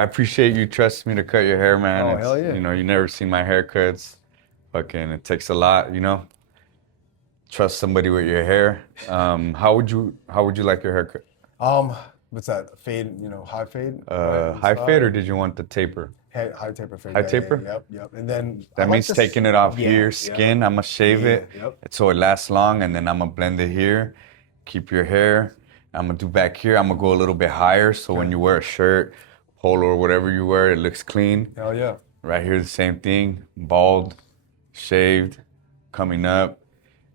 I appreciate you trusting me to cut your hair, man. Oh, It's, hell yeah. you never seen my haircuts. Fucking, it takes a lot, trust somebody with your hair. How would you like your haircut? Um, what's that? Fade, high fade, right? In High fade, or style. did you want the taper? High taper fade. High Yeah, yeah, taper? yep, yep. And then I That like means this. taking it off Yeah, here, yeah, skin. I'm gonna shave yeah, it yep. so it lasts long, and then I'm gonna blend it here. Keep your hair. I'm gonna do back here. I'm gonna go a little bit higher, so when Okay. you wear a shirt, polo, or whatever you wear, it looks clean. Hell yeah. Right here, the same thing. Bald, shaved, coming up,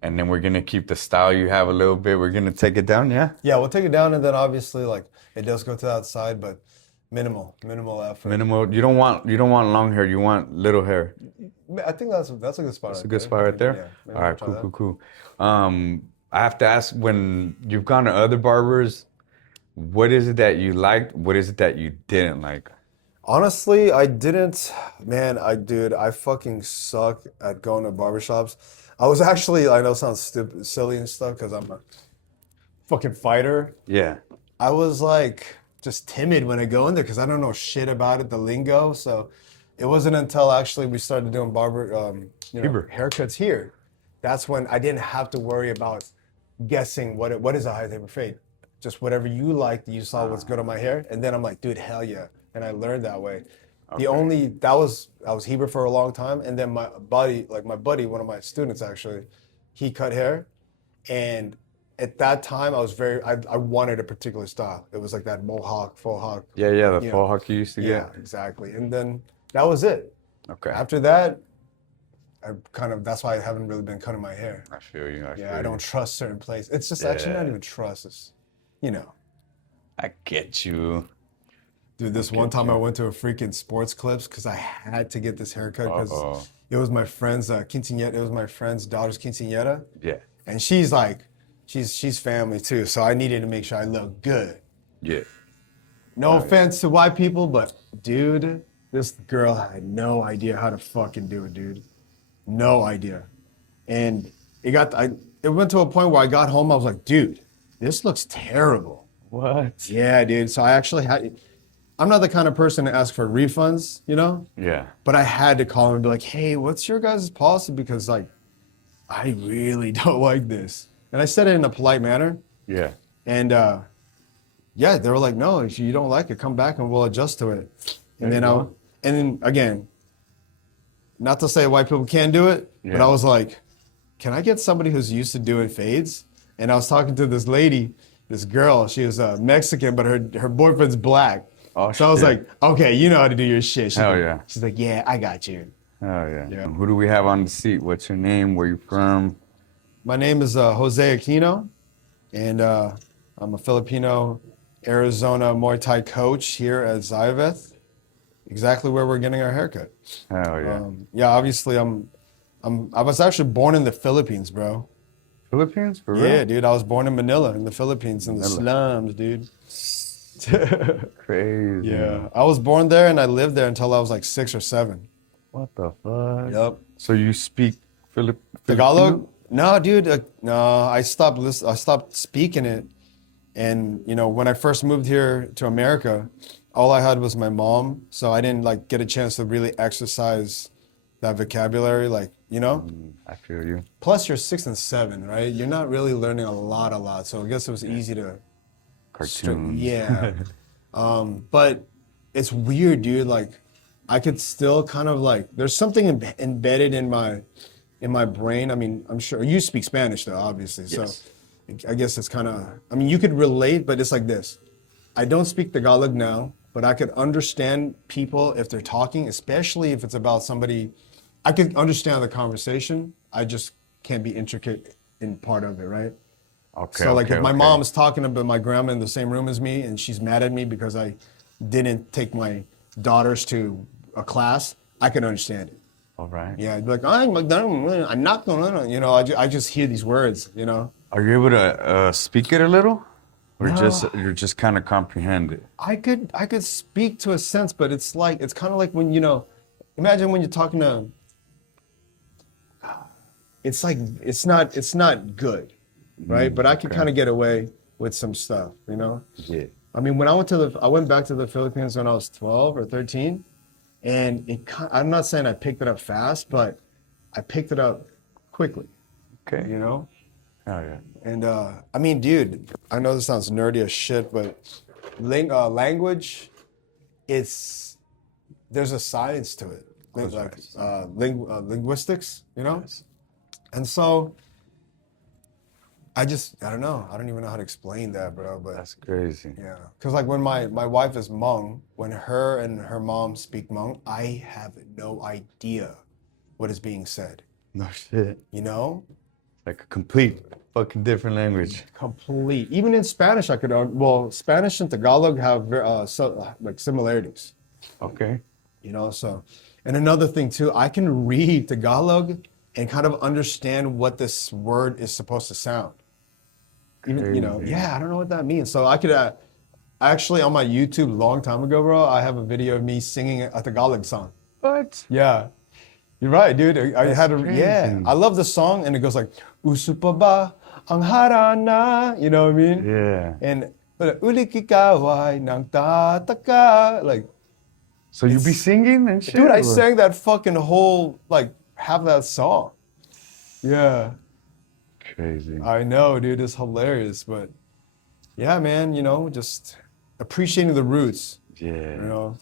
and then we're gonna keep the style you have a little bit. We're gonna take it down, yeah. Yeah, we'll take it down, and then obviously, like, it does go to that side, but minimal effort. Minimal. You don't want long hair. You want little hair. I think that's a good spot That's a right good there. spot right there. Yeah, maybe All we'll right, try cool, that. cool, cool. I have to ask, when you've gone to other barbers, what is it that you liked? What is it that you didn't like? Honestly, I didn't, man, dude, I fucking suck at going to barbershops. I was actually, I know it sounds stupid, silly and stuff, because I'm a fucking fighter. Yeah. I was like just timid when I go in there because I don't know shit about it, the lingo. So it wasn't until actually we started doing Heber. haircuts here. That's when I didn't have to worry about guessing what is a high taper fade. Just whatever you liked, you saw what's good on my hair, and then I'm like, dude, hell yeah, and I learned that way. The only that was I was Heber for a long time, and then my buddy, one of my students actually, he cut hair, and at that time I wanted a particular style. It was like that mohawk, faux hawk. Yeah, the you faux know. hawk you used to Yeah, get. exactly. And then that was it. Okay. After that, that's why I haven't really been cutting my hair. I feel you. Yeah, I don't trust certain places. It's just actually not even trust. It's, I get you. Dude, this one time I went to a freaking sports clips because I had to get this haircut because Uh-oh. it was my friend's quinceañera. It was my friend's daughter's quinceañera. Yeah. And she's like, she's family too. So I needed to make sure I look good. Yeah. No offense to white people, but dude, this girl had no idea how to fucking do it, dude. No idea. And it went to a point where I got home, I was like, dude, this looks terrible. What? Yeah, dude. So I actually I'm not the kind of person to ask for refunds, Yeah. but I had to call him and be like, hey, what's your guys' policy? Because like, I really don't like this. And I said it in a polite manner. Yeah. And yeah, they were like, no, if you don't like it, come back and we'll adjust to it. And then again, not to say white people can't do it, but I was like, can I get somebody who's used to doing fades? And I was talking to this lady, this girl, she was Mexican, but her boyfriend's black. Oh, so I was shit. like, okay, you know how to do your shit. Hell yeah. She's like, yeah, I got you. Oh yeah. Yeah. Who do we have on the seat? What's your name? Where you from? My name is José Aquino, and I'm a Filipino Arizona Muay Thai coach here at Zayaveth, exactly where we're getting our haircut. Hell yeah. Yeah, obviously I was actually born in the Philippines, bro. Philippines? For real? Yeah, dude, I was born in Manila, in the Philippines, in the slums, dude. Crazy. Yeah, I was born there and I lived there until I was like 6 or 7. What the fuck? Yep. So you speak Tagalog? No, dude. No, I stopped speaking it, and when I first moved here to America, all I had was my mom, so I didn't like get a chance to really exercise that vocabulary, I feel you. Plus, you're 6 and 7, right? You're not really learning a lot. So I guess it was easy to. Cartoons. Yeah. But it's weird, dude. Like, I could still kind of like. There's something embedded in my brain. I mean, I'm sure you speak Spanish though, obviously. Yes. So I guess it's kind of. I mean, you could relate, but it's like this. I don't speak Tagalog now, but I could understand people if they're talking, especially if it's about somebody. I could understand the conversation. I just can't be intricate in part of it, right? Okay. So like okay, if my okay. mom's talking about my grandma in the same room as me and she's mad at me because I didn't take my daughters to a class, I can understand it. All right. Yeah, I'd be like, I'm not gonna, I just hear these words, Are you able to speak it a little, or No. you're just kind of comprehend it? I could speak to a sense, but it's kind of like when, imagine when you're talking to, it's like, it's not good, right? But I can okay. kind of get away with some stuff, Yeah. I mean, when I went back to the Philippines when I was 12 or 13, and I'm not saying I picked it up fast, but I picked it up quickly, Okay. you know? Oh yeah. And I mean, dude, I know this sounds nerdy as shit, but language, there's a science to it, linguistics, you know? Yes. And so I don't know. I don't even know how to explain that, bro. But That's crazy. yeah, because like when my wife is Hmong, when her and her mom speak Hmong, I have no idea what is being said. No shit. You know, Like a complete fucking different language. complete. Even in Spanish, I could. Well, Spanish and Tagalog have like similarities. Okay. You know, so and another thing too, I can read Tagalog and kind of understand what this word is supposed to sound. Even, you know, Crazy. yeah, I don't know what that means. So I could actually on my YouTube a long time ago, bro, I have a video of me singing a Tagalog song. What? Yeah, you're right, dude. I That's had a crazy. yeah. I love the song, and it goes like "Usu pa ba ang harana," you know what I mean? Yeah. And "Uli kikaway nang tataka," like, So you be singing and shit? dude, I or- sang that fucking whole like half that song. Yeah. Crazy. I know, dude, it's hilarious, but yeah, man, you know, just appreciating the roots, Yeah. you know,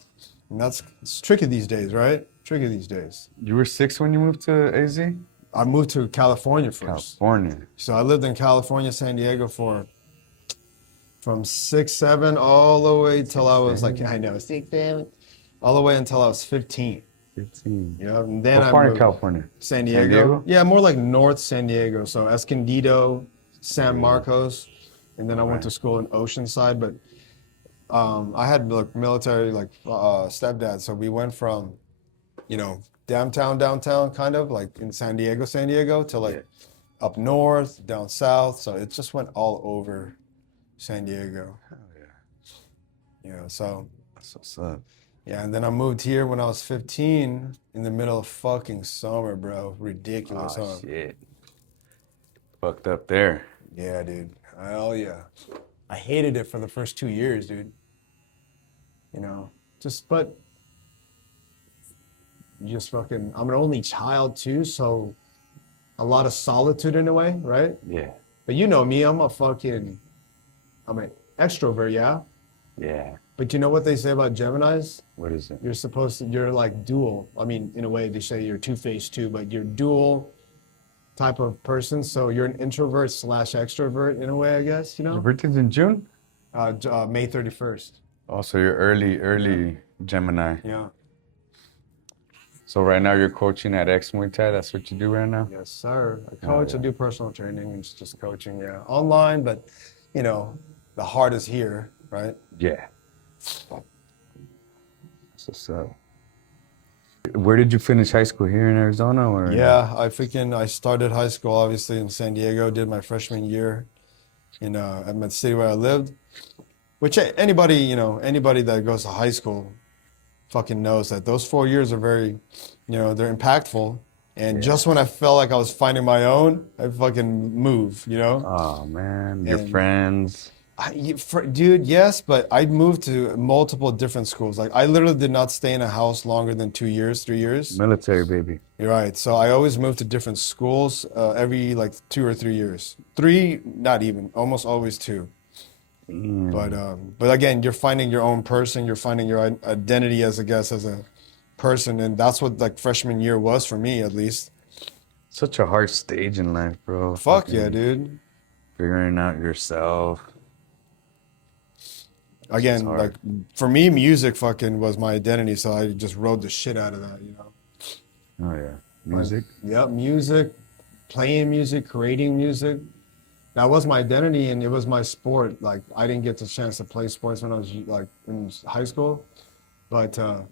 and it's tricky these days, right? Tricky these days. You were 6 when you moved to AZ? I moved to California first. California. So I lived in California, San Diego from 6, 7, all the way till I was like, I know, 6, 7, all the way until I was 15. 15. You know, and then What I part of moved California? San Diego. Yeah, more like North San Diego. So Escondido, San Marcos, and then I went to school in Oceanside. But I had like military stepdad, so we went from, you know, downtown, kind of like in San Diego, to like up north, down south. So it just went all over San Diego. Oh, yeah. You know, so That's what's up. yeah, and then I moved here when I was 15 in the middle of fucking summer, bro. Ridiculous, Oh, huh? shit. Fucked up there. Yeah, dude. Hell yeah. I hated it for the first 2 years, dude. You know, but you just fucking, I'm an only child too, so a lot of solitude in a way, right? Yeah. But you know me, I'm an extrovert, yeah? Yeah. But you know what they say about Geminis? What is it? You're like dual. I mean, in a way, they say you're two-faced too, but you're dual type of person. So you're an introvert / extrovert in a way, I guess, you Your know? birthday's in June? May 31st. Also, you're early Gemini. Yeah. So right now you're coaching at X Muay Thai. That's what you do right now? Yes, sir. I coach, yeah. I do personal training and just coaching, yeah. Online, but, you know, the heart is here, right? Yeah. That's what's up. Where did you finish high school? Here in Arizona or? Yeah, I started high school obviously in San Diego, did my freshman year in at the city where I lived, which anybody that goes to high school fucking knows that those 4 years are very, you know, they're impactful. And just when I felt like I was finding my own, I fucking move, you know? Oh man, your And- friends. Dude, yes, but I moved to multiple different schools. Like I literally did not stay in a house longer than 2 years, 3 years. Military baby. You're right. So I always moved to different schools every like 2 or 3 years. 3, not even, almost always 2. But again, you're finding your own person. You're finding your identity as a person, and that's what like freshman year was for me, at least. Such a hard stage in life, bro. Fuck yeah, Fucking dude. Figuring out yourself. Again, hard. like for me, music fucking was my identity, so I just rode the shit out of that, you know. Oh yeah, music. Yep, music, playing music, creating music. That was my identity, and it was my sport. Like I didn't get the chance to play sports when I was like in high school, but that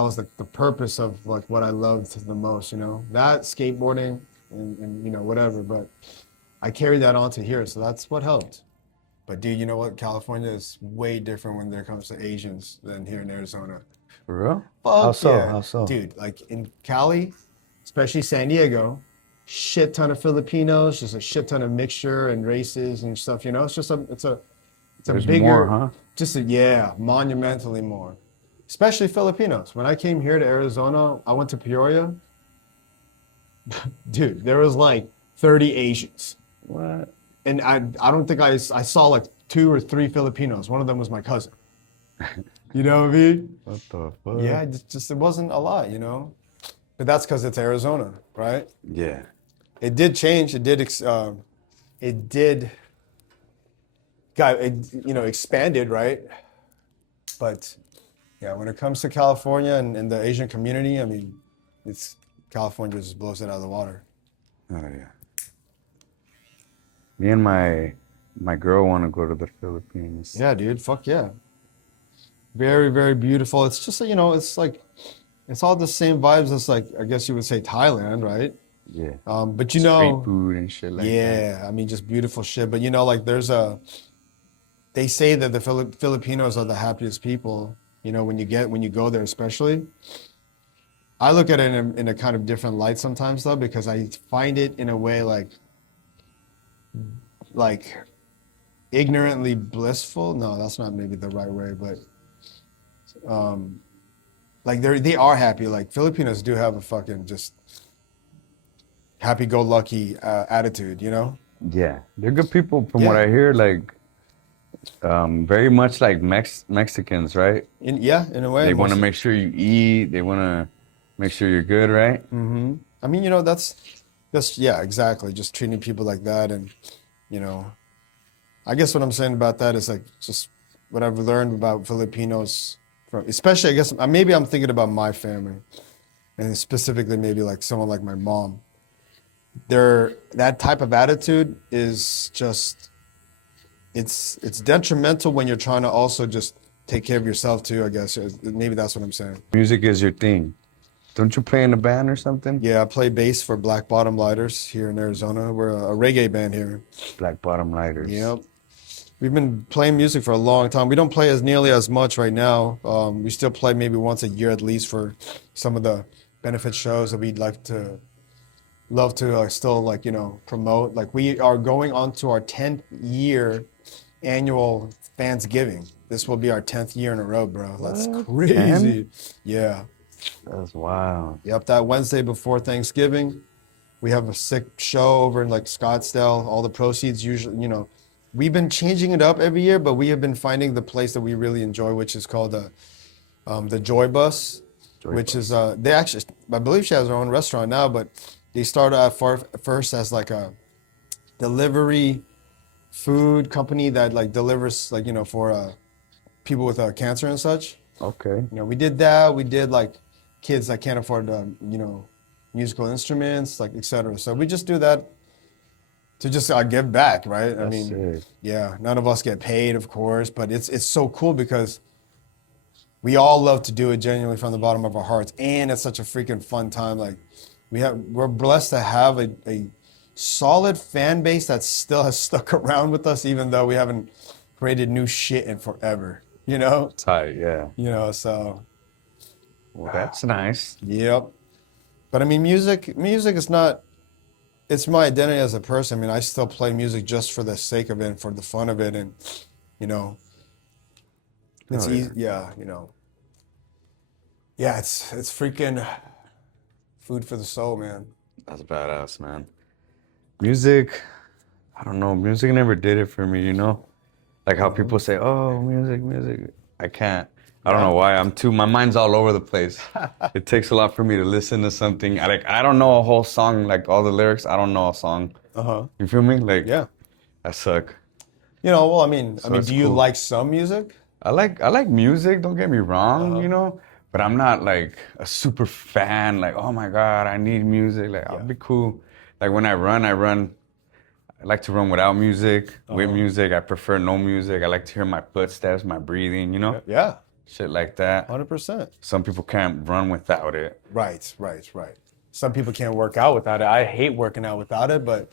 was the purpose of like what I loved the most, you know. That skateboarding and you know whatever, but I carried that on to here, so that's what helped. But dude, you know what? California is way different when it comes to Asians than here in Arizona. For real? Fuck How so? yeah. How so? Dude, like in Cali, especially San Diego, shit ton of Filipinos, just a shit ton of mixture and races and stuff, you know? It's a It's a There's bigger, more, huh? yeah, monumentally more. Especially Filipinos. When I came here to Arizona, I went to Peoria. Dude, there was like 30 Asians. What? And I don't think I saw like 2 or 3 Filipinos. One of them was my cousin. You know what I mean? What the fuck? Yeah, it wasn't a lot, But that's because it's Arizona, right? Yeah. It did change. It did expanded, right? But yeah, when it comes to California and the Asian community, I mean, California just blows it out of the water. Oh yeah. Me and my girl want to go to the Philippines. Yeah, dude. Fuck yeah. Very, very beautiful. It's just, it's all the same vibes as like, I guess you would say Thailand, right? Yeah. But Street food and shit like that. yeah, I mean, just beautiful shit. But like they say that the Filipinos are the happiest people, when you go there, especially. I look at it in a kind of different light sometimes though, because I find it in a way like ignorantly blissful. No, that's not maybe the right way, but like they are happy. Like Filipinos do have a fucking just happy-go-lucky attitude, Yeah. They're good people from Yeah. what I hear, like very much like Mexicans, right? In a way. They want to make sure you eat. They want to make sure you're good, right? Mm-hmm. I mean, that's yeah, exactly. Just treating people like that, and I guess what I'm saying about that is like just what I've learned about Filipinos, especially I guess maybe I'm thinking about my family, and specifically maybe like someone like my mom. That type of attitude is just it's detrimental when you're trying to also just take care of yourself too. I guess maybe that's what I'm saying. Music is your thing. Don't you play in a band or something? Yeah, I play bass for Black Bottom Lighters here in Arizona. We're a reggae band here. Black Bottom Lighters. Yep. We've been playing music for a long time. We don't play as nearly as much right now. We still play maybe once a year at least for some of the benefit shows that we'd love to still promote. Like we are going on to our 10th year annual Fansgiving. This will be our 10th year in a row, bro. That's crazy. 10? Yeah. That's wild. Yep, that Wednesday before Thanksgiving, we have a sick show over in like Scottsdale. All the proceeds usually, we've been changing it up every year, but we have been finding the place that we really enjoy, which is called the Joy Bus, which is they actually, I believe she has her own restaurant now, but they started out first as like a delivery food company that like delivers for people with cancer and such. Okay. We did that. We did like kids that can't afford musical instruments, like etc. So we just do that to just give back, right? That's sick. Yeah, none of us get paid, of course, but it's so cool because we all love to do it genuinely from the bottom of our hearts, and it's such a freaking fun time. Like we're blessed to have a solid fan base that still has stuck around with us, even though we haven't created new shit in forever. Tight, yeah. So. Well, that's nice. Yep. But I mean, music is not, it's my identity as a person. I mean, I still play music just for the sake of it and for the fun of it. And, it's easy. Yeah, Yeah, it's freaking food for the soul, man. That's badass, man. Music, I don't know. Music never did it for me, Like how people say, oh, music. I can't. I don't know why. My mind's all over the place. It takes a lot for me to listen to something. I don't know a whole song, like all the lyrics. I don't know a song. You feel me? Like, Yeah. I suck. Well, I mean, it's do you cool. like some music? I like music, don't get me wrong, but I'm not like a super fan, like, oh my God, I need music. Like, I'll be cool. Like when I run, I like to run without music, with music. I prefer no music. I like to hear my footsteps, my breathing, Yeah. Shit like that. 100%. Some people can't run without it. Right. Some people can't work out without it. I hate working out without it, but,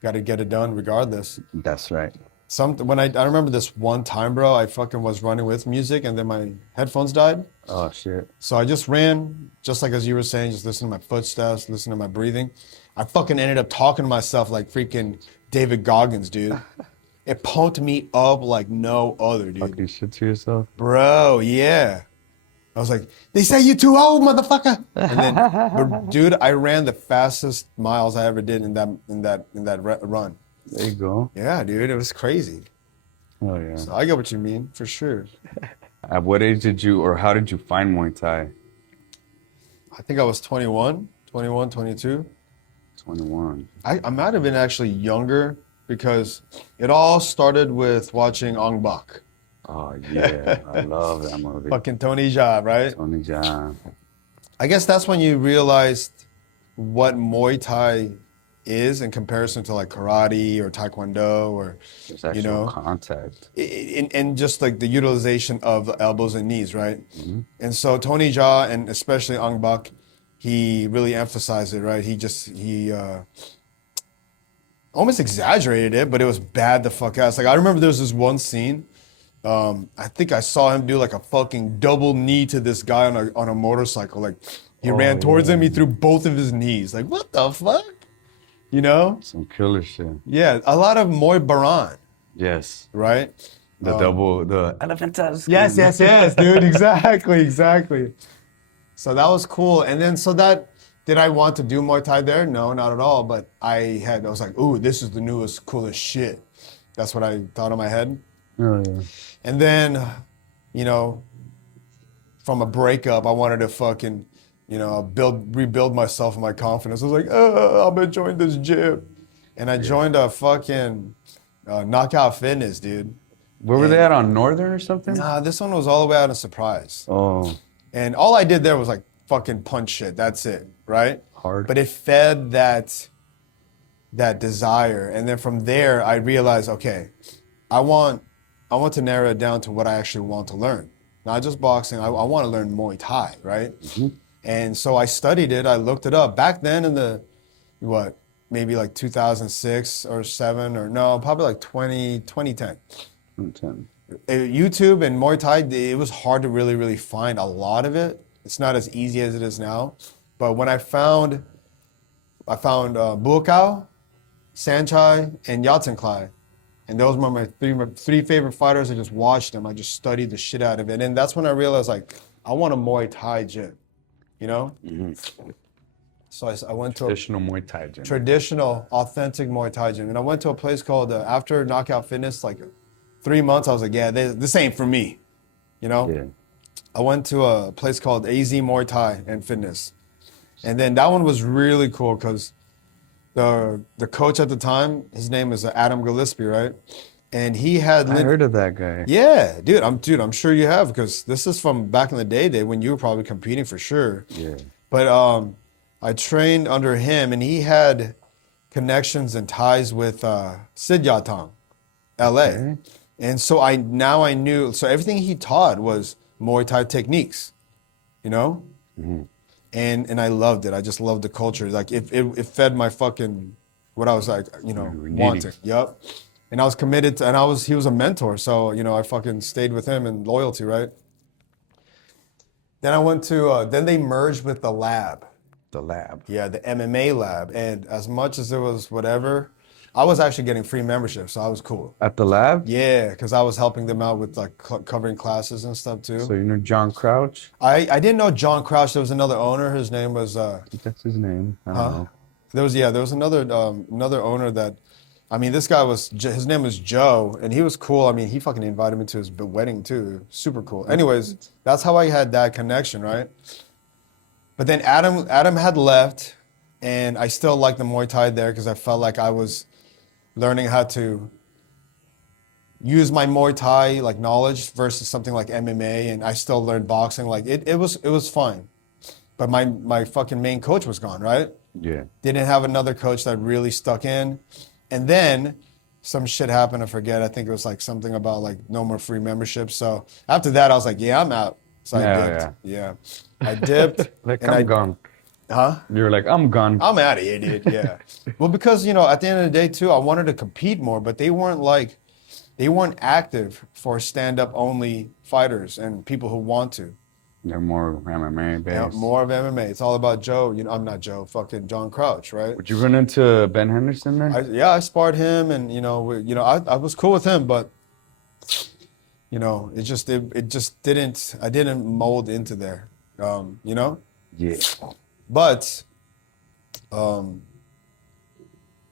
got to get it done regardless. That's right. I remember this one time, bro, I fucking was running with music and then my headphones died. Oh, shit. So I just ran, just like as you were saying, just listening to my footsteps, listening to my breathing. I fucking ended up talking to myself like freaking David Goggins, dude. It pumped me up like no other, dude. Talking shit to yourself. Bro, yeah. I was like, they say you too old, motherfucker. And then, but dude, I ran the fastest miles I ever did in that run. There you go. Yeah, dude, it was crazy. Oh yeah. So I get what you mean, for sure. At what age did you, or how did you find Muay Thai? I think I was 21, 22. 21. I might have been actually younger because it all started with watching Ong Bak. Oh yeah, I love that movie. Fucking Tony Jaa, right? Tony Jaa. I guess that's when you realized what Muay Thai is in comparison to like karate or taekwondo or, There's actual you know, contact. and just like the utilization of the elbows and knees, right? And so Tony Jaa and especially Ong Bak, he really emphasized it, right? He almost exaggerated it, but it was bad the fuck ass. Like I remember there was this one scene. I think I saw him do like a fucking double knee to this guy on a motorcycle. Like he ran towards him, he threw both of his knees. Like what the fuck? You know? Some killer shit. Yeah, a lot of Muay Baran, Yes. right? The elephant tusk. Yes, dude. Exactly. So that was cool. And then did I want to do Muay Thai there? No, not at all. But I was like, ooh, this is the newest, coolest shit. That's what I thought in my head. Oh yeah. And then, you know, from a breakup, I wanted to fucking, you know, rebuild myself and my confidence. I was like, I'm gonna join this gym. And I joined a fucking Knockout Fitness, dude. Where were they at, on Northern or something? Nah, this one was all the way out in Surprise. Oh. And all I did there was like fucking punch shit. That's it, right? Hard. But it fed that desire. And then from there, I realized, okay, I want to narrow it down to what I actually want to learn. Not just boxing. I want to learn Muay Thai, right? And so I studied it. I looked it up. Back then in the, maybe like 2006 or 7 or no, probably like 2010. 10. YouTube and Muay Thai, it was hard to really, really find a lot of it. It's not as easy as it is now. But when I found Buakaw, Sanchai, and Yatsenklai. And those were my three favorite fighters. I just watched them. I just studied the shit out of it. And that's when I realized, like, I want a Muay Thai gym, you know? So I went to Traditional Muay Thai gym. traditional, authentic Muay Thai gym. And I went to a place called, after Knockout Fitness, like 3 months, I was like, yeah, this ain't for me, you know? Yeah. I went to a place called AZ Muay Thai and Fitness. And then that one was really cool because the coach at the time, his name is Adam Gillespie, right? And he had... I heard of that guy. Yeah, dude, I'm sure you have because this is from back in the day when you were probably competing for sure. Yeah. But I trained under him and he had connections and ties with Sid Yatang, LA. Okay. And so I knew, so everything he taught was Muay Thai techniques, you know? And I loved it. I just loved the culture. Like it fed my fucking, what I was like, you know, wanting. Yep. And I was committed to, and he was a mentor. So, you know, I fucking stayed with him in loyalty, right? Then I went to, then they merged with the lab. The lab. Yeah, the MMA lab. And as much as it was whatever, I was actually getting free membership, so I was cool. At the lab? Yeah, because I was helping them out with like covering classes and stuff too. So you know John Crouch? I didn't know John Crouch. There was another owner. His name was... I think that's his name. I don't know. There was another owner that... I mean, this guy his name was Joe, and he was cool. I mean, he fucking invited me to his wedding too. Super cool. Anyways, that's how I had that connection, right? But then Adam had left, and I still liked the Muay Thai there because I felt like I was learning how to use my Muay Thai like knowledge versus something like MMA, and I still learned boxing. Like it was fine, but my fucking main coach was gone, right? Yeah. Didn't have another coach that really stuck in, and then some shit happened. I forget. I think it was like something about like no more free membership. So after that, I was like, yeah, I'm out. So I dipped. Yeah, I dipped. Like I'm gone. Huh? You're like, I'm gone. I'm out of here, dude. Yeah. Well, because, you know, at the end of the day, too, I wanted to compete more, but they weren't active for stand-up only fighters and people who want to. They're more MMA Yeah, based. more of MMA. It's all about Joe. You know, I'm not Joe. Fucking John Crouch, right? Would you run into Ben Henderson there? I sparred him, and I was cool with him, but it just didn't. I didn't mold into there. You know. Yeah. But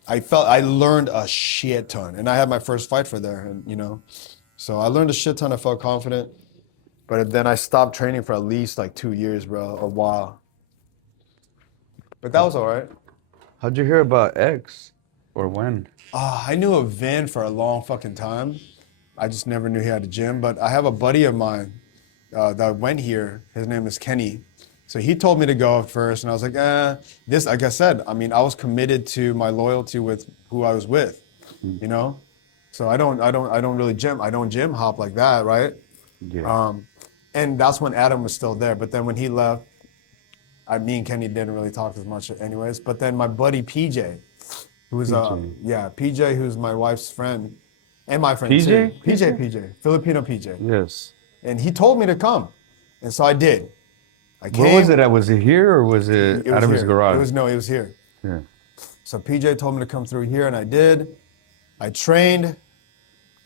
I learned a shit ton, and I had my first fight for there, and so I learned a shit ton. I felt confident, but then I stopped training for at least like 2 years, bro, a while. But that was all right. How'd you hear about X, or when? I knew of Vin for a long fucking time. I just never knew he had a gym. But I have a buddy of mine that went here. His name is Kenny. So he told me to go at first, and I was like, this, like I said, I mean, I was committed to my loyalty with who I was with, you know? So I don't really gym. I don't gym hop like that, right? Yeah. And that's when Adam was still there. But then when he left, me and Kenny didn't really talk as much anyways. But then my buddy PJ, who's PJ, who's my wife's friend, and my friend too. PJ, Filipino PJ. Yes. And he told me to come, and so I did. I came. Where was it at? Was it here or was it out of his garage? It was here. Yeah. So PJ told me to come through here, and I did. I trained.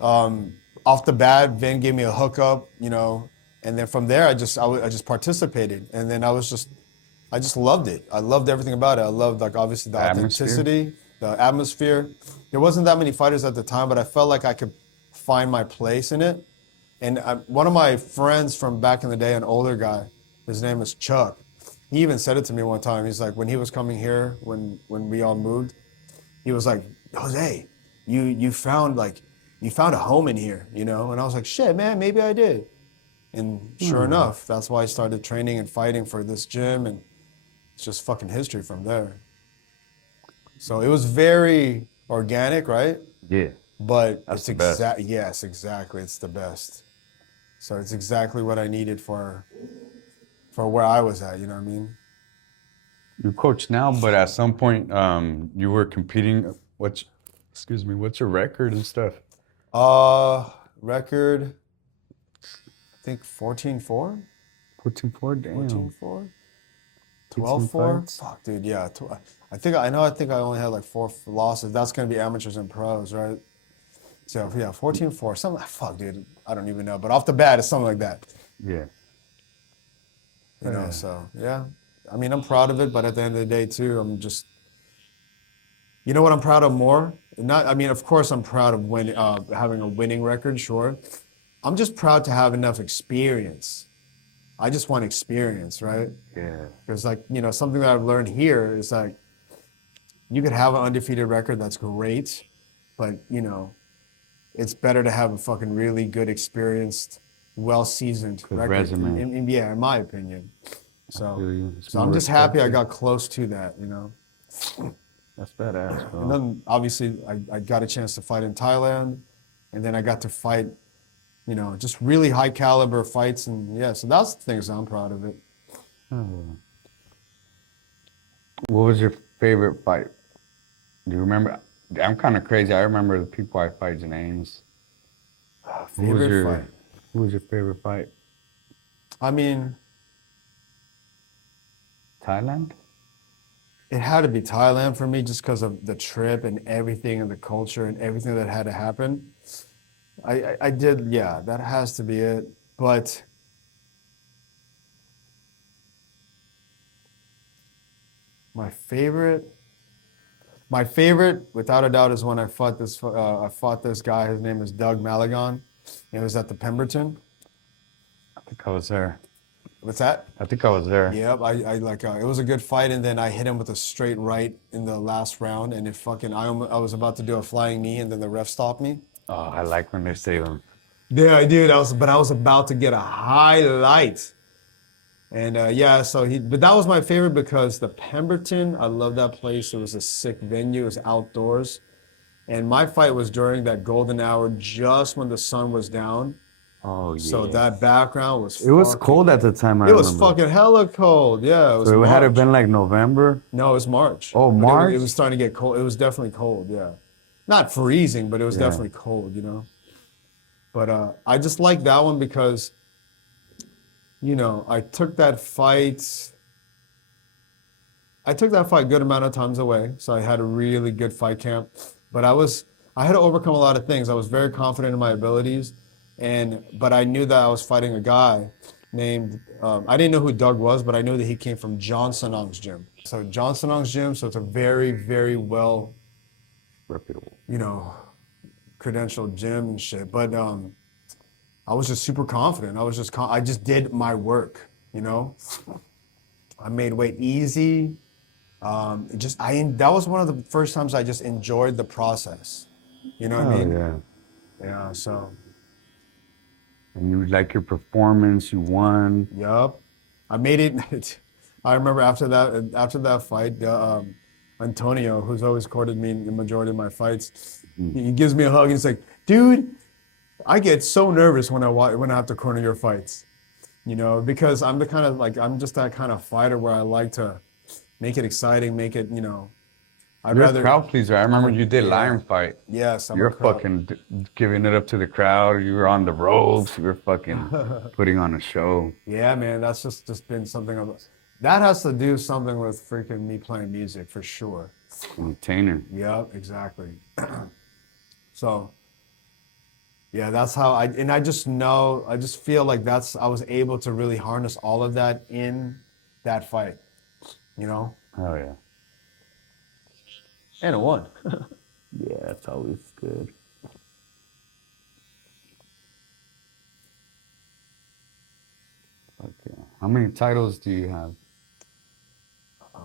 Off the bat, Vin gave me a hookup, and then from there I just participated, and then I just loved it. I loved everything about it. I loved, like, obviously the authenticity, the atmosphere. There wasn't that many fighters at the time, but I felt like I could find my place in it. And one of my friends from back in the day, an older guy, his name is Chuck. He even said it to me one time. He's like, when he was coming here, when we all moved, he was like, Jose, you found a home in here, And I was like, shit, man, maybe I did. And sure enough, that's why I started training and fighting for this gym, and it's just fucking history from there. So it was very organic, right? Yeah. But That's it's the best. Yes, exactly. It's the best. So it's exactly what I needed for where I was at, you know what I mean? You coach now, but at some point you were competing. What's your record and stuff? Record, I think 14-4? 14-4, damn. 14-4? 12-4? Fuck, dude, yeah. I think I only had like 4 losses. That's going to be amateurs and pros, right? So, yeah, 14-4. Something, fuck, dude, I don't even know. But off the bat, it's something like that. Yeah. So, yeah. I mean, I'm proud of it, but at the end of the day, too, I'm just... You know what I'm proud of more? Of course I'm proud of having a winning record, sure. I'm just proud to have enough experience. I just want experience, right? Yeah. Because, something that I've learned here is, like, you could have an undefeated record, that's great, but, it's better to have a fucking really good, experienced, well-seasoned record. Resume. In my opinion. So So I'm just happy I got close to that, That's badass, bro. And then, obviously, I got a chance to fight in Thailand, and then I got to fight, just really high caliber fights, and yeah, so that's the things I'm proud of it. What was your favorite fight? Do you remember? I'm kind of crazy. I remember the people I fight's names. Favorite fight? Who was your favorite fight? I mean, Thailand? it had to be Thailand for me, just because of the trip and everything and the culture and everything that had to happen. I did, yeah, that has to be it. But my favorite, without a doubt, is when I fought this guy. His name is Doug Malagon. It was at the Pemberton. I think I was there. What's that? I think I was there. Yep, it was a good fight, and then I hit him with a straight right in the last round, and I was about to do a flying knee, and then the ref stopped me. Oh, I like when they say them. Yeah, I did. I was about to get a highlight. And but that was my favorite because the Pemberton, I love that place. It was a sick venue. It was outdoors. And my fight was during that golden hour, just when the sun was down. Oh, yeah. So that background was... It was cold at the time, I remember. It was remember. fucking hella cold. Yeah, it was So it March. had it been like November? No, it was March. Oh, But March? It was starting to get cold. It was definitely cold, yeah. Not freezing, but it was definitely cold, But I just like that one because, you know, I took that fight. I took that fight a good amount of times away, so I had a really good fight camp. But I had to overcome a lot of things. I was very confident in my abilities, but I knew that I was fighting a guy named. I didn't know who Doug was, but I knew that he came from John Sanong's gym. So John Sanong's gym, so it's a very, very well, Reputable. you know, credentialed gym and shit. But I was just super confident. I just did my work, you know. I made weight easy. That was one of the first times I just enjoyed the process. You know what I Oh mean? yeah. Yeah. So, And you like your performance, you won. yup. I made it. I remember after that fight, Antonio, who's always courted me in the majority of my fights, he gives me a hug and he's like, "Dude, I get so nervous when I have to corner your fights, you know, because I'm just that kind of fighter where I like to make it exciting, make it, you know, I'd You're a rather." crowd pleaser. I remember you did Yeah. Lion Fight. Yes, I'm You're a crowd. fucking giving it up to the crowd. You were on the ropes. You were fucking putting on a show. Yeah, man, that's just been something that has to do something with freaking me playing music for sure. Entertainer. Yeah, exactly. So, yeah, that's how I just feel like I was able to really harness all of that in that fight, you know? Oh yeah. And it won. Yeah, it's always good. Okay. How many titles do you have? 1,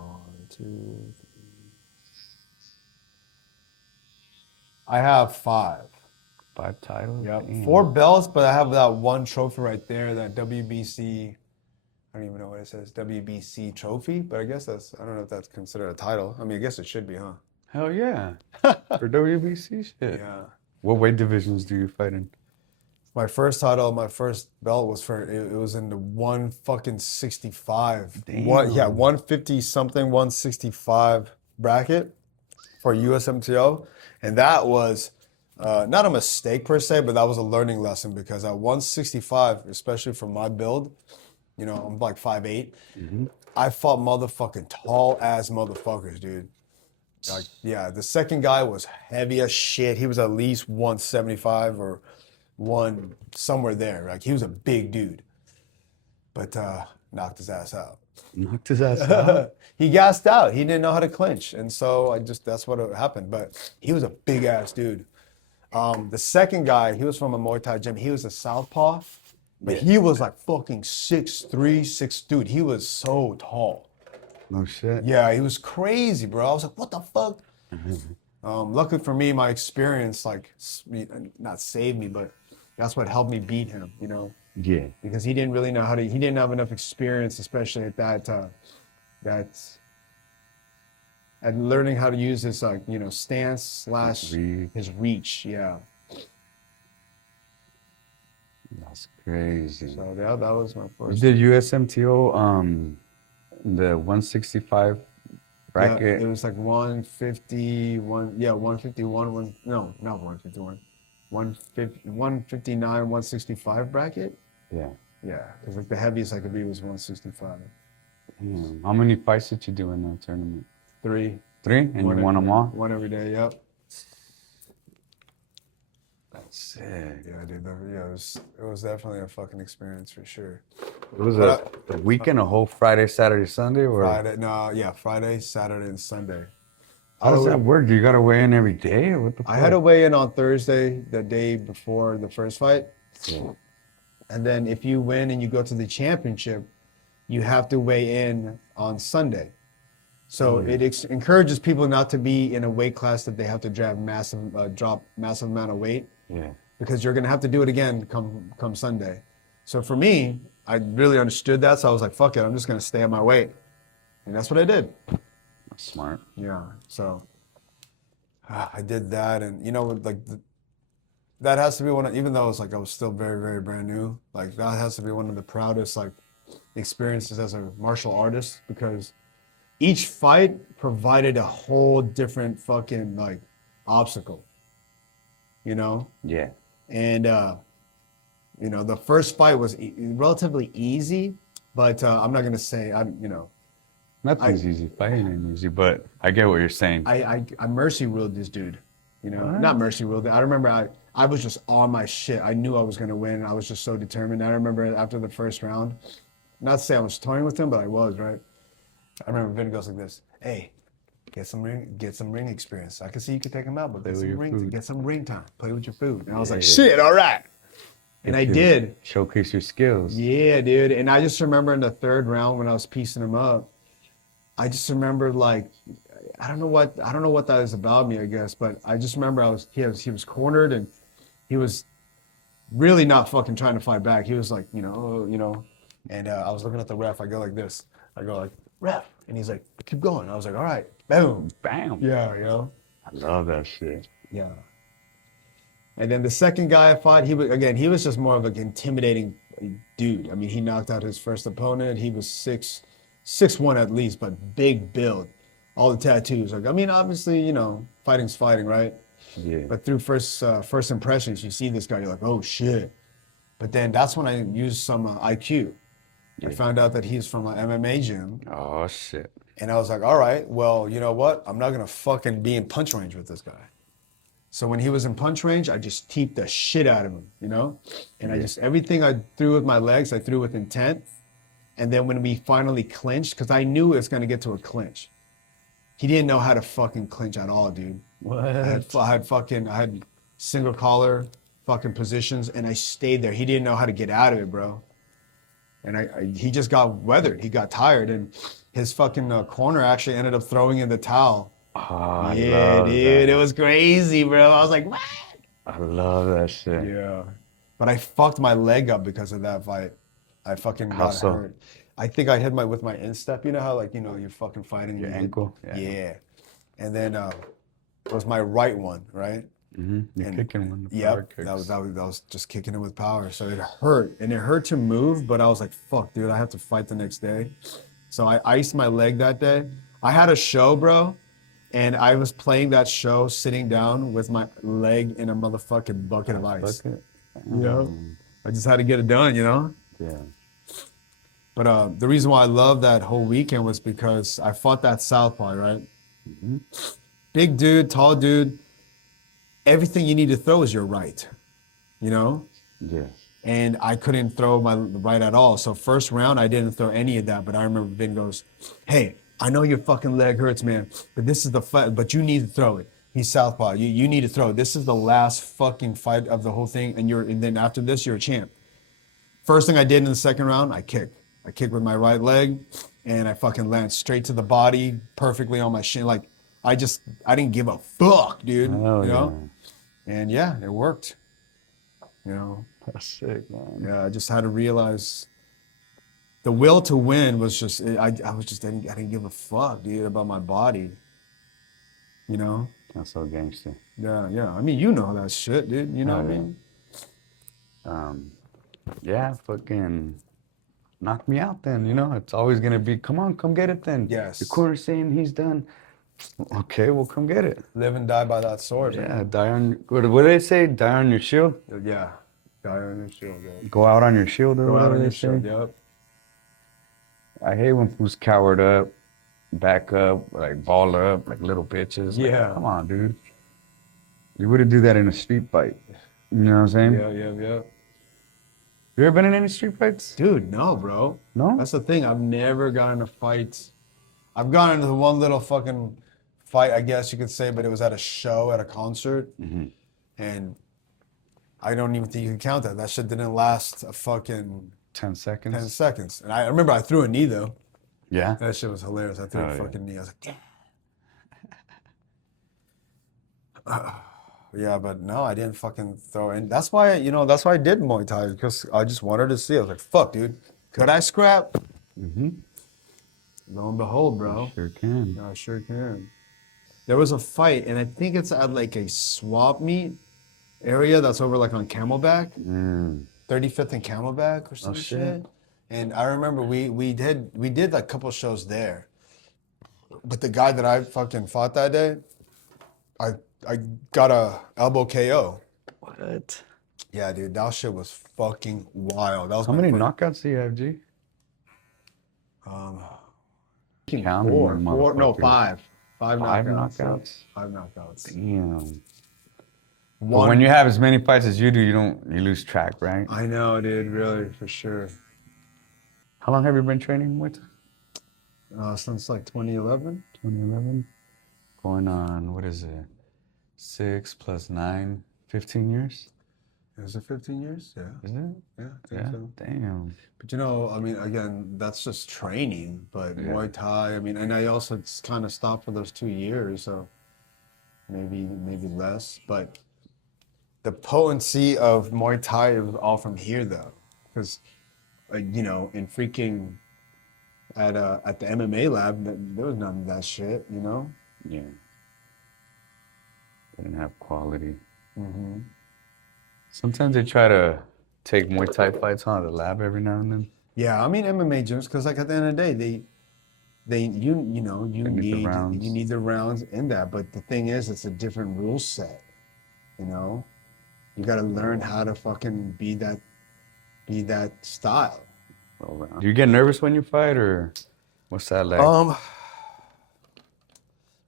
2, 3. I have 5. 5 titles? Yep. Damn. 4 belts, but I have that one trophy right there, that WBC. I don't even know what it says, WBC trophy, but I don't know if that's considered a title. I mean, I guess it should be, huh? Hell yeah. For WBC shit. Yeah. What weight divisions do you fight in? My first title, my first belt it was in the 165. Damn. 150 something, 165 bracket for USMTO. And that was not a mistake per se, but that was a learning lesson because at 165, especially for my build, you know, I'm like 5'8". I fought motherfucking tall ass motherfuckers, dude. Like, yeah, the second guy was heavy as shit. He was at least 175 or somewhere there. Like, he was a big dude, but knocked his ass out. Knocked his ass out? He gassed out. He didn't know how to clinch, and so that's what happened. But he was a big ass dude. The second guy, he was from a Muay Thai gym. He was a southpaw, but he was like fucking 6'3", dude. He was so tall. No shit. Yeah, he was crazy, bro. I was like, what the fuck? Luckily for me, my experience, like, not saved me, but that's what helped me beat him, you know? Yeah. Because he didn't really know he didn't have enough experience, especially at at learning how to use his, stance / his reach, yeah. That's crazy. So yeah, that was my You first. did USMTO, the 165 bracket. Yeah, it was like 151, 151, no, not 151. 159, 165 bracket. Yeah. Yeah, because like the heaviest I could be was 165. Damn. How many fights did you do in that tournament? 3. 3? And you won them all? One every day, yep. That's sick. Yeah, dude. It was definitely a fucking experience for sure. It was a weekend, a whole Friday, Saturday, Sunday? Or? Friday, Saturday, and Sunday. How does that work? Do you got to weigh in every day? Or what the fuck? I had to weigh in on Thursday, the day before the first fight. Yeah. And then if you win and you go to the championship, you have to weigh in on Sunday. So it encourages people not to be in a weight class that they have to drop massive amount of weight. Yeah. Because you're gonna have to do it again come Sunday. So for me, I really understood that. So I was like, fuck it, I'm just gonna stay at my weight. And that's what I did. That's smart. Yeah. So I did that, and you know, like that has to be even though it's like I was still very, very brand new, like that has to be one of the proudest like experiences as a martial artist, because each fight provided a whole different fucking like obstacle, you know? Yeah. And You know, the first fight was relatively easy, but I'm not gonna say Nothing's easy. Fighting ain't easy, but I get what you're saying. I mercy ruled this dude. You know, What? not mercy ruled. I remember I was just on my shit. I knew I was gonna win. I was just so determined. I remember after the first round, not to say I was toying with him, but I was, right? I remember Vin goes like this, hey, get some ring experience. I can see you can take him out, but get some ring time. Play with your food. And I was like, shit, all right. And I did. Showcase your skills. Yeah, dude. And I just remember in the third round when I was piecing him up, I just remember like I don't know what that is about me, I guess, but I just remember he was cornered and he was really not fucking trying to fight back. He was like, and I was looking at the ref. I go like this. I go like, ref, and he's like, keep going. I was like, all right, boom, Bam. yeah, I love that shit. yeah. And then the second guy I fought, he was just more of an intimidating dude. I mean, he knocked out his first opponent. He was 6'1" at least, but big build. All the tattoos. Like, I mean, obviously, fighting's fighting, right? Yeah. But through first impressions, you see this guy, you're like, oh shit. But then that's when I used some IQ. I found out that he's from an MMA gym. Oh shit. And I was like, all right, well, you know what? I'm not gonna fucking be in punch range with this guy. So when he was in punch range, I just teeped the shit out of him, And I just, everything I threw with my legs, I threw with intent. And then when we finally clinched, because I knew it was gonna get to a clinch. He didn't know how to fucking clinch at all, dude. What? I had single collar fucking positions and I stayed there. He didn't know how to get out of it, bro. And he just got weathered. He got tired and his fucking corner actually ended up throwing in the towel. Oh, Yeah, dude, it was crazy, bro. I was like, what? I love that shit. Yeah. But I fucked my leg up because of that fight. I fucking got hurt. I think I hit with my instep. You know how you're fucking fighting your ankle? Yeah. And then it was my right one, right? Mm-hmm. You're kicking one. Yep. That was just kicking it with power. So it hurt. And it hurt to move, but I was like, fuck, dude, I have to fight the next day. So I iced my leg that day. I had a show, bro. And I was playing that show sitting down with my leg in a motherfucking bucket of ice. I just had to get it done, Yeah. But the reason why I loved that whole weekend was because I fought that southpaw, right? Mm-hmm. Big dude, tall dude. Everything you need to throw is your right, Yeah. And I couldn't throw my right at all. So first round, I didn't throw any of that. But I remember Vin goes, hey, I know your fucking leg hurts, man, but this is the fight, but you need to throw it. He's southpaw. You need to throw it. This is the last fucking fight of the whole thing, and then after this, you're a champ. First thing I did in the second round, I kicked. I kicked with my right leg, and I fucking landed straight to the body, perfectly on my shin. Like, I didn't give a fuck, dude. And yeah, it worked. That's sick, man. Yeah, I just had to realize the will to win was just, I didn't give a fuck, dude, about my body. That's so gangster. Yeah. I mean, you know that shit, dude. You know what I mean? Yeah, fucking knock me out then, It's always going to be, come on, come get it then. Yes. The corner's saying he's done. Okay, well, come get it. Live and die by that sword. Yeah, what do they say? Die on your shield? Yeah, die on your shield, yeah. Go out on your shield, or Go out whatever on your they shield, say. yep. I hate when fools cowered up, back up, like ball up, like little bitches. Yeah. Like, come on, dude. You wouldn't do that in a street fight. You know what I'm saying? Yeah. You ever been in any street fights? Dude, no, bro. No? That's the thing. I've never gotten in a fight. I've gotten into one little fucking fight, I guess you could say, but it was at a show, at a concert. Mm-hmm. And I don't even think you can count that. That shit didn't last a fucking 10 seconds. 10 seconds. And I remember I threw a knee, though. Yeah? That shit was hilarious. I threw a fucking knee. I was like, damn. Yeah, but no, I didn't fucking throw in. That's why I did Muay Thai, because I just wanted to see. I was like, fuck, dude. Could I scrap? Mm-hmm. Lo and behold, bro. You sure can. I sure can. There was a fight, and I think it's at like a swap meet area that's over like on Camelback. 35th and Camelback or some shit. And I remember we did like a couple shows there. But the guy that I fucking fought that day, I got a elbow KO. What? Yeah, dude, that shit was fucking wild. That was How my many first. knockouts do you have, G? Um, Counting them four, no, motherfuckers. five Five knockouts. Yeah, knockouts? 5 knockouts. Damn. But when One. you have as many fights as you do, you lose track, right? I know, dude. Really, for sure. How long have you been training Muay Thai? Since like 2011. 2011? Going on, what is it? 6 plus 9, 15 years? Is it 15 years? Yeah. Is it? Yeah, I think Yeah. so. Damn. But I mean, again, that's just training. But Yeah. Muay Thai, I mean, and I also kind of stopped for those 2 years, so maybe less. But the potency of Muay Thai is all from here, though, because in freaking at the MMA lab, there was none of that shit, Yeah. They didn't have quality. Mm-hmm. Sometimes they try to take Muay Thai fights on the lab every now and then. Yeah, I mean MMA gyms, because like at the end of the day, you need the rounds. need the rounds in that. But the thing is, it's a different rule set. You got to learn how to fucking be that style. Do you get nervous when you fight, or what's that like?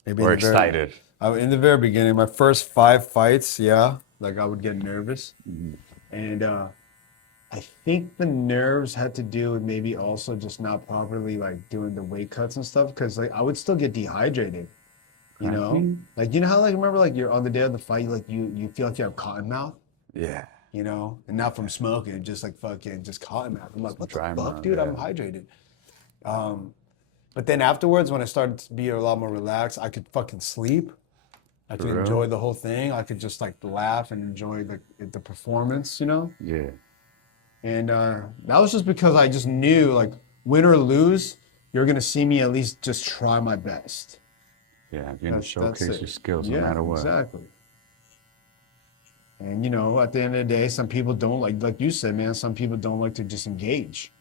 Maybe Or excited? In the very beginning, my first 5 fights, yeah, like I would get nervous, and I think the nerves had to do with maybe also just not properly like doing the weight cuts and stuff, because like I would still get dehydrated, Cramping? like how like remember like you're on the day of the fight, like you feel like you have cotton mouth, Yeah. and not from smoking, just like fucking just cotton mouth. I'm like, what the Dry fuck, mouth, dude? yeah. I'm hydrated. But then afterwards, when I started to be a lot more relaxed, I could fucking sleep. I could For real? enjoy the whole thing. I could just like laugh and enjoy the performance, Yeah. And that was just because I just knew, like, win or lose, you're gonna see me at least just try my best. Yeah. You're gonna showcase it. your skills Yeah, no matter what. exactly. And at the end of the day, some people don't like you said, man. Some people don't like to just engage,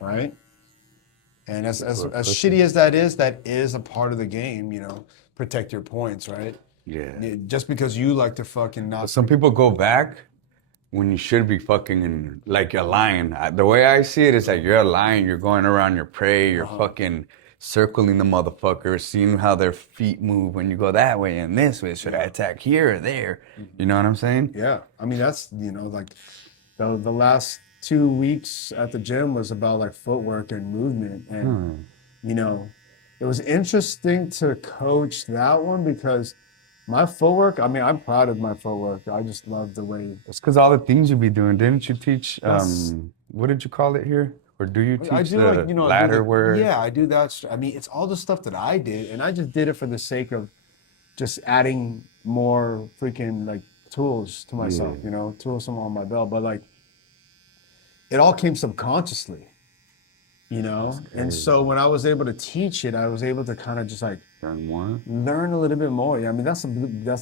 right? And as shitty as that is a part of the game. Protect your points, right? Yeah. Just because you like to fucking not. But some people go back when you should be fucking like a lion. The way I see it is like you're a lion, you're going around your prey, you're fucking circling the motherfuckers, seeing how their feet move when you go that way and this way. Should I attack here or there? You know what I'm saying? Yeah, I mean that's like the last 2 weeks at the gym was about like footwork and movement, and it was interesting to coach that one because my footwork. I mean, I'm proud of my footwork. I just love the way. It's because all the things you be doing. Didn't you teach, Yes. what did you call it here? Or do you teach I do the like ladder work? Yeah, I do that. I mean, it's all the stuff that I did, and I just did it for the sake of just adding more freaking like tools to myself. Tools on my belt, but like it all came subconsciously. And so when I was able to teach it, I was able to kind of just like Learn more? learn a little bit more. Yeah, I mean that's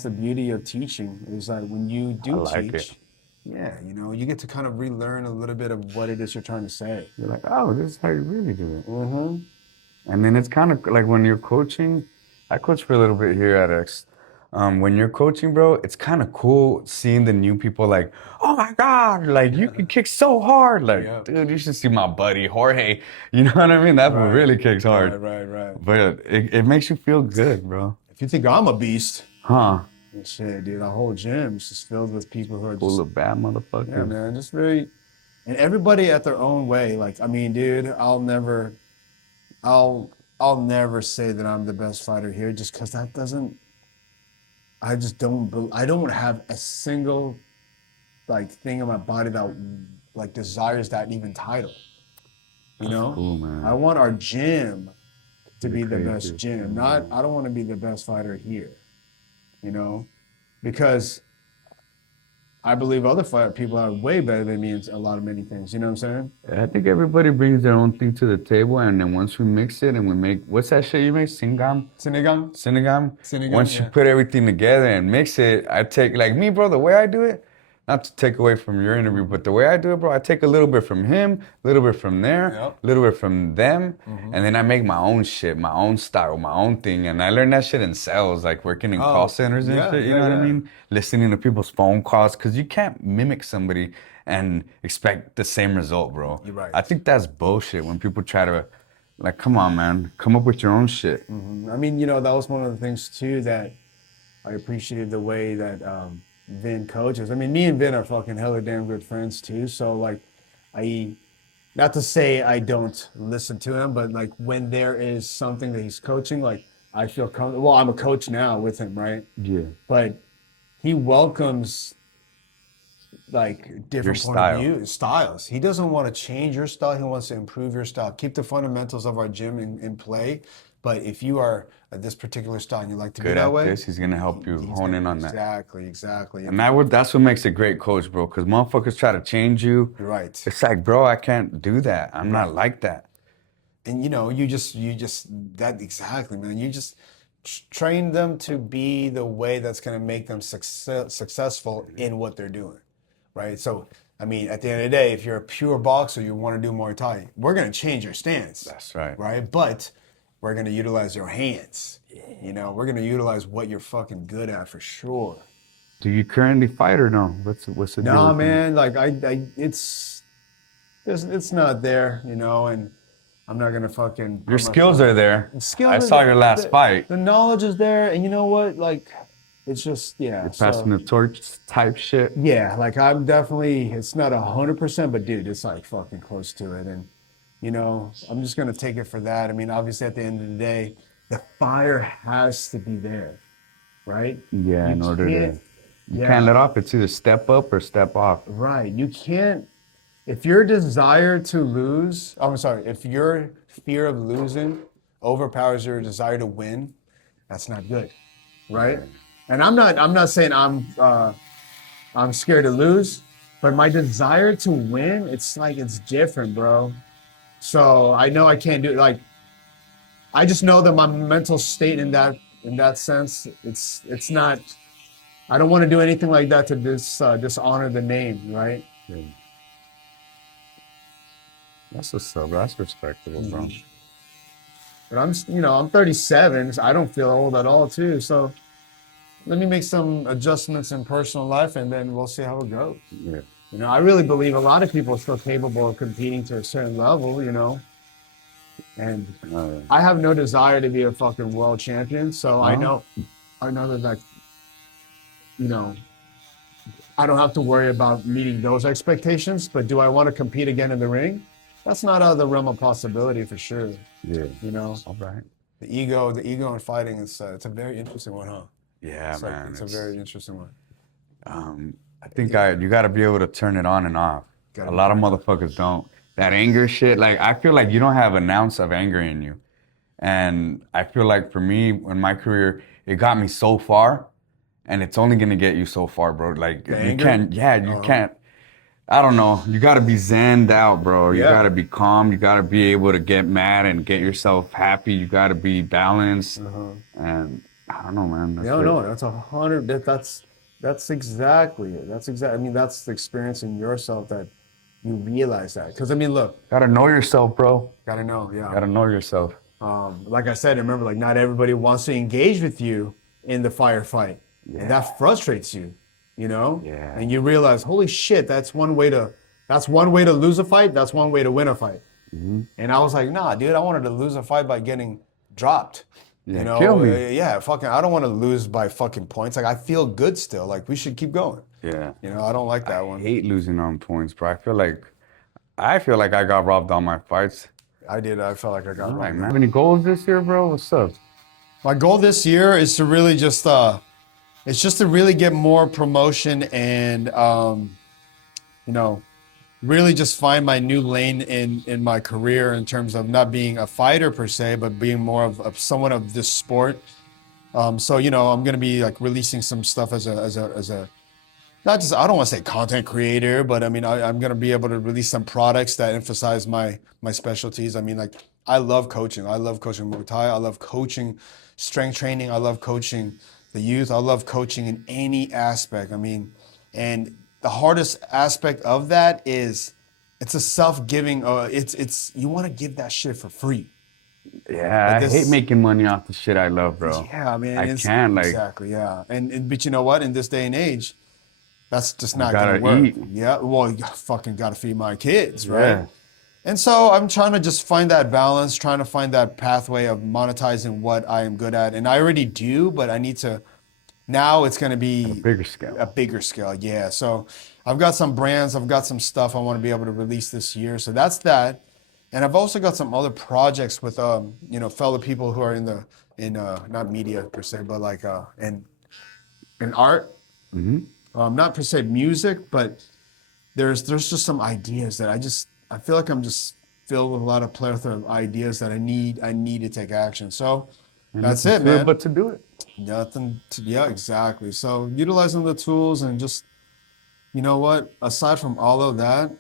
the beauty of teaching is like when you do I like teach, it. yeah, you get to kind of relearn a little bit of what it is you're trying to say. You're like, oh, this is how you really do it. Mm-hmm. And then it's kind of like when you're coaching, I coach for a little bit here at X. When you're coaching, bro, it's kind of cool seeing the new people like, oh my God, like you can kick so hard. Like, dude, you should see my buddy Jorge. You know what I mean? That one really kicks hard. Right. But it makes you feel good, bro. If you think I'm a beast, Huh? shit, dude, our whole gym is just filled with people who are Full just, of bad motherfuckers. yeah, man, just very, and everybody at their own way. Like, I mean, dude, I'll never say that I'm the best fighter here just because that doesn't, I don't have a single like thing in my body that like desires that even title. Cool, man. I want our gym to be the craziest best gym. gym, Not, I don't want to be the best fighter here. Because I believe other people are way better than me in many things. You know what I'm saying? I think everybody brings their own thing to the table, and then once we mix it and we make, what's that shit you make? Singam? Sinigang. Once you put everything together and mix it, I take, like me, bro, the way I do it, not to take away from your interview, but the way I do it, bro, I take a little bit from him, a little bit from there, Yep. a little bit from them, and then I make my own shit, my own style, my own thing. And I learned that shit in sales, like working in call centers and shit, you know what I mean? Listening to people's phone calls, because you can't mimic somebody and expect the same result, bro. You're right. I think that's bullshit when people try to, like, come on, man, come up with your own shit. I mean, you know, that was one of the things too that I appreciated the way that Vin coaches. I mean, me and Vin are fucking hella damn good friends too. So like, not to say I don't listen to him, but like when there is something that he's coaching, like I feel comfortable. Well, I'm a coach now with him, right? Yeah. But he welcomes like different Your point of view styles. He doesn't want to change your style. He wants to improve your style. Keep the fundamentals of our gym in play. But if you are at this particular style and you like to be Good that at way, this, he's gonna help you hone in on that. Exactly. And that's what makes a great coach, bro. Because motherfuckers try to change you. You're right. It's like, bro, I can't do that. I'm not like that. And you know, you just that exactly, man. You just train them to be the way that's going to make them successful in what they're doing, right? So, I mean, at the end of the day, if you're a pure boxer, you want to do Muay Thai, we're going to change your stance. That's right. Right? But we're going to utilize your hands. You know, we're going to utilize what you're fucking good at for sure. Do you currently fight or no? What's the deal? No, with man. you? Like it's not there, you know, and I'm not gonna fucking. Your skills are there. I saw your last fight. The knowledge is there, and you know what? Like, it's just You're passing the torch type shit. Yeah, like I'm definitely. It's not 100%, but dude, it's like fucking close to it, and you know, I'm just gonna take it for that. I mean, obviously, at the end of the day, the fire has to be there, right? Yeah, in order to. You can't let off. It's either step up or step off. Right. You can't. If your desire to lose, if your fear of losing overpowers your desire to win, that's not good, right? And I'm not saying I'm scared to lose, but my desire to win, it's like it's different, bro. So I know I can't do it. Like, I just know that my mental state in that sense, it's not. I don't want to do anything like that to dishonor the name, right? Yeah. That's what's up. That's respectable, bro. But I'm 37. So I don't feel old at all, too. So let me make some adjustments in personal life, and then we'll see how it goes. Yeah. You know, I really believe a lot of people are still capable of competing to a certain level. You know, and I have no desire to be a fucking world champion. So I know that, like, you know, I don't have to worry about meeting those expectations. But do I want to compete again in the ring? That's not out of the realm of possibility for sure. Yeah. You know? All right. The ego in fighting is it's a very interesting one, huh? Yeah, man. It's a very interesting one. I think you got to be able to turn it on and off. A lot of motherfuckers don't. That anger shit, like, I feel like you don't have an ounce of anger in you. And I feel like for me, in my career, it got me so far, and it's only going to get you so far, bro. Like, you can't. I don't know. You got to be zenned out, bro. You got to be calm. You got to be able to get mad and get yourself happy. You got to be balanced. And I don't know, man. That's 100. That's exactly it. I mean, that's the experience in yourself that you realize that. Because, I mean, look. Got to know yourself, bro. Got to know, yeah. Got to know yourself. Like I said, remember, like, not everybody wants to engage with you in the firefight. Yeah. And that frustrates you. You know? Yeah. And you realize, holy shit, that's one way to lose a fight, that's one way to win a fight. And I was like, nah, dude, I wanted to lose a fight by getting dropped. Yeah, you know? kill me. Yeah, fucking I don't want to lose by fucking points. Like, I feel good still. Like, we should keep going. Yeah. You know, I don't like that one. I hate losing on points, bro. I feel like I got robbed on my fights. I felt like I got robbed. Man. Have any goals this year, bro? What's up? My goal this year is to really just it's just to really get more promotion and, you know, really just find my new lane in my career in terms of not being a fighter per se, but being more of someone of this sport. So, you know, I'm going to be like releasing some stuff as a, not just, I don't want to say content creator, but I mean, I'm going to be able to release some products that emphasize my specialties. I mean, like, I love coaching. I love coaching Muay Thai. I love coaching strength training. I love coaching the youth. I love coaching in any aspect. I mean, and the hardest aspect of that is it's a self-giving. It's you want to give that shit for free. Yeah, But I hate this, making money off the shit I love, bro. yeah, man, I it's can't, like, exactly, yeah. And but you know what? In this day and age, that's just I not gonna gotta work. eat. Yeah, well, you fucking gotta feed my kids, right? Yeah. And so I'm trying to just find that balance, trying to find that pathway of monetizing what I am good at. And I already do, but I need to, now it's going to A be bigger scale. a bigger scale. Yeah. So I've got some brands, I've got some stuff I want to be able to release this year. So that's that. And I've also got some other projects with, fellow people who are not media per se, but like, in art, not per se music, but there's just some ideas that I feel like I'm just filled with a lot of plethora of ideas that I need to take action. So And that's nothing it, to man. but to do it. Yeah, exactly. So utilizing the tools and just, you know what? Aside from all of that,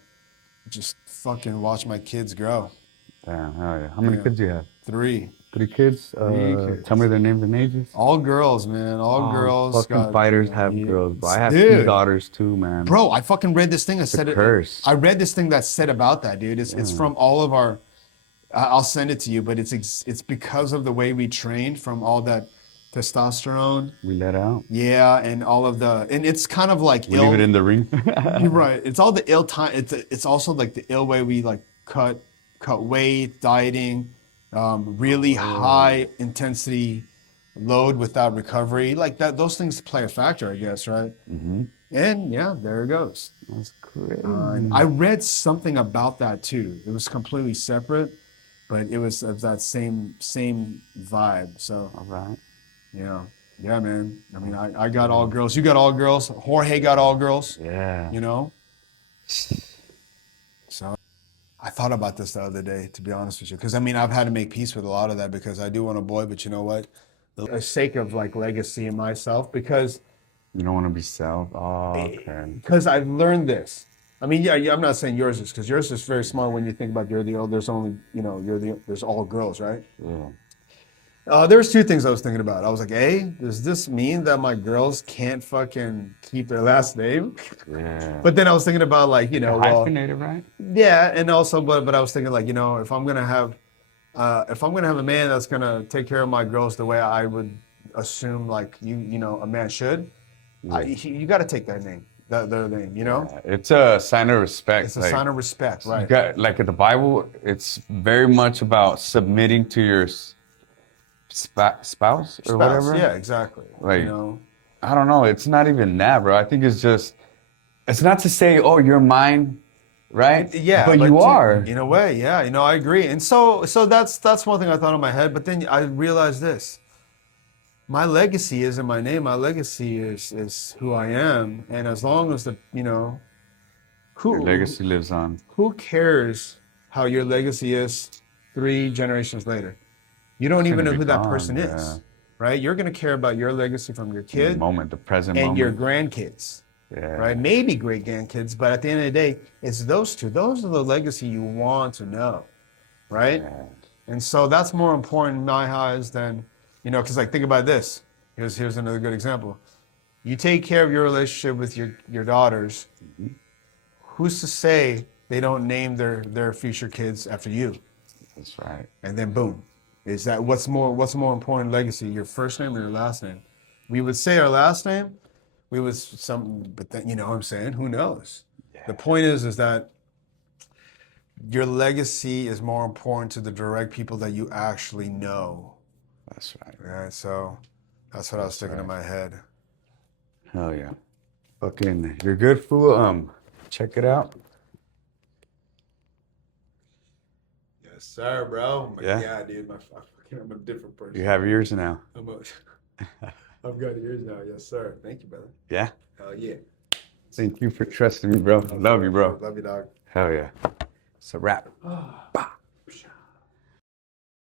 just fucking watch my kids grow. Damn, hell yeah. How many Yeah. kids do you have? 3. 3 kids? Three kids. Tell me their names and ages. All girls, man. All Oh, girls. fucking fighters have girls, bro. I have 2 Dude. daughters too, man. Bro, I fucking read this thing that said curse. I read this thing that said about that, dude. It's from all of our. I'll send it to you, but it's because of the way we trained from all that testosterone. We let out. Yeah, and all of and it's kind of like We leave it in the ring. You're right. It's all the ill time. It's also like the ill way we like cut weight, dieting, really high intensity load without recovery. Like that, those things play a factor, I guess, right? Mm-hmm. And yeah, there it goes. That's crazy. I read something about that too. It was completely separate, but it was of that same vibe. So, All right. yeah, man. I mean, I got all girls. You got all girls. Jorge got all girls. Yeah. You know. So, I thought about this the other day, to be honest with you, because I mean, I've had to make peace with a lot of that because I do want a boy, but you know what? The sake of like legacy in myself, because You don't want to be self. Oh, okay. because I've learned this. I mean, yeah, I'm not saying yours is, because yours is very smart when you think about there's only, there's all girls, right? Yeah. There's 2 things I was thinking about. I was like, hey, does this mean that my girls can't fucking keep their last name? Yeah. But then I was thinking about like, Hyphenated, right? yeah, and also, but I was thinking like, if I'm gonna have a man that's gonna take care of my girls the way I would assume like a man should, you got to take that name, their name, Yeah, it's a sign of respect. It's a sign of respect, right? Like in the Bible, it's very much about submitting to your spouse or whatever. Yeah, exactly. Like, I don't know. It's not even that, bro. I think it's just, it's not to say, oh, you're mine, right? Yeah, but you are. In a way, yeah. I agree. And so that's one thing I thought in my head. But then I realized this. My legacy isn't my name. My legacy is who I am. And as long as Your legacy lives on. Who cares how your legacy is 3 generations later? You don't even know who that person is, right? You're going to care about your legacy from your kid, The present and moment. your grandkids, right? Maybe great grandkids, but at the end of the day, it's those 2. Those are the legacy you want to know, right? Yeah. And so that's more important in my eyes than, because like think about this. Here's another good example. You take care of your relationship with your daughters. Who's to say they don't name their future kids after you? That's right. And then boom. Is that what's more important legacy, your first name or your last name? We would say our last name, but then what I'm saying, who knows? Yeah. The point is that your legacy is more important to the direct people that you actually know. That's right. Right. So that's what I was sticking in my head. Hell yeah. Fucking, you're good, fool. Check it out. Yes, sir, bro. Yeah, dude. I'm a different person. You have yours now. I've got ears now. Yes, sir. Thank you, brother. Yeah? Hell yeah. Thank you for trusting me, bro. Love you, bro. Love you, dog. Hell yeah. It's a wrap.